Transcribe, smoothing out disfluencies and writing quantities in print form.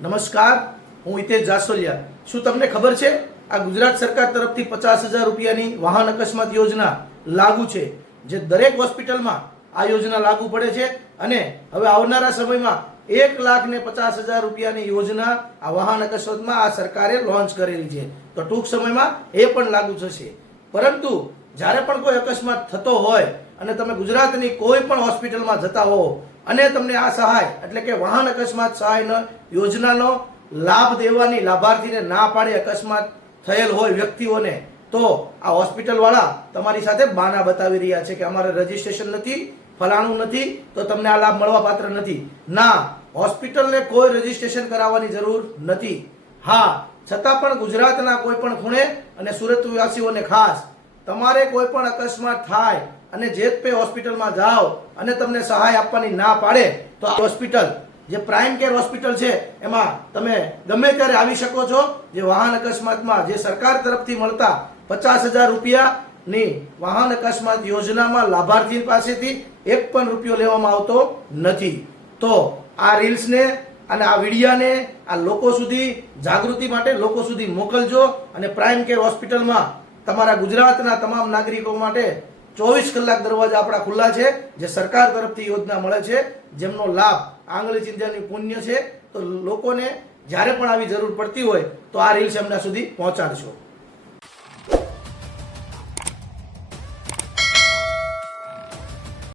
નમસ્કાર, હું હિતેશ જાસોલિયા. શું તમને ખબર છે આ ગુજરાત સરકાર તરફથી 50,000 રૂપિયાની વાહન અકસ્માત યોજના લાગુ છે, જે દરેક હોસ્પિટલમાં આ યોજના લાગુ પડે છે અને હવે આવનારા સમયમાં 1,50,000 રૂપિયાની યોજના આ વાહન અકસ્માતમાં આ સરકારે લોન્ચ કરેલી છે. તો ટૂંક સમયમાં એ પણ લાગુ થશે. પરંતુ જ્યારે પણ કોઈ અકસ્માત થતો હોય અને તમે ગુજરાતની કોઈ પણ હોસ્પિટલમાં જતા હો અને તમને આ સહાય એટલે કે વાહન અકસ્માત સહાય યોજનાનો લાભ દેવાની લાભાર્થીને ના પાડે અકસ્માત થયેલ હોય વ્યક્તિઓને, તો આ હોસ્પિટલ વાળા તમારી સાથે બહાના બતાવી રહ્યા છે કે અમારે રજીસ્ટ્રેશન નથી, ફલાણું નથી, તો તમને આ લાભ મળવા પાત્ર નથી. ના, હોસ્પિટલને કોઈ રજીસ્ટ્રેશન કરાવવાની જરૂર નથી. હા, છતાં પણ ગુજરાતના કોઈ પણ ખૂણે અને સુરતવાસીઓને ખાસ, તમારે કોઈ પણ અકસ્માત થાય અને જેતપે હોસ્પિટલમાં જાઓ અને તમને સહાય આપવાની ના પાડે તો આ હોસ્પિટલ જે પ્રાઇમ કેર હોસ્પિટલ છે એમાં તમે ગમે ત્યારે આવી શકો છો. જે વાહન અકસ્માતમાં જે સરકાર તરફથી મળતા 50,000 રૂપિયાની વાહન અકસ્માત યોજનામાં લાભાર્થી પાસેથી એક પણ રૂપિયો લેવામાં આવતો નથી. તો આ રીલ્સને અને આ વિડીયાને આ લોકો સુધી જાગૃતિ માટે લોકો સુધી મોકલજો અને પ્રાઇમ કેર હોસ્પિટલમાં તમારા ગુજરાતના તમામ નાગરિકો માટે 24 કલાક દરવાજા આપણા ખુલ્લા છે. જે સરકાર તરફથી યોજના મળે છે, જેમનો લાભ આંગળી ચિંધ્યાની પુણ્ય છે. તો લોકોને જ્યારે પણ આવી જરૂર પડતી હોય તો આ રીલ્સ એમના સુધી પહોંચાડશો.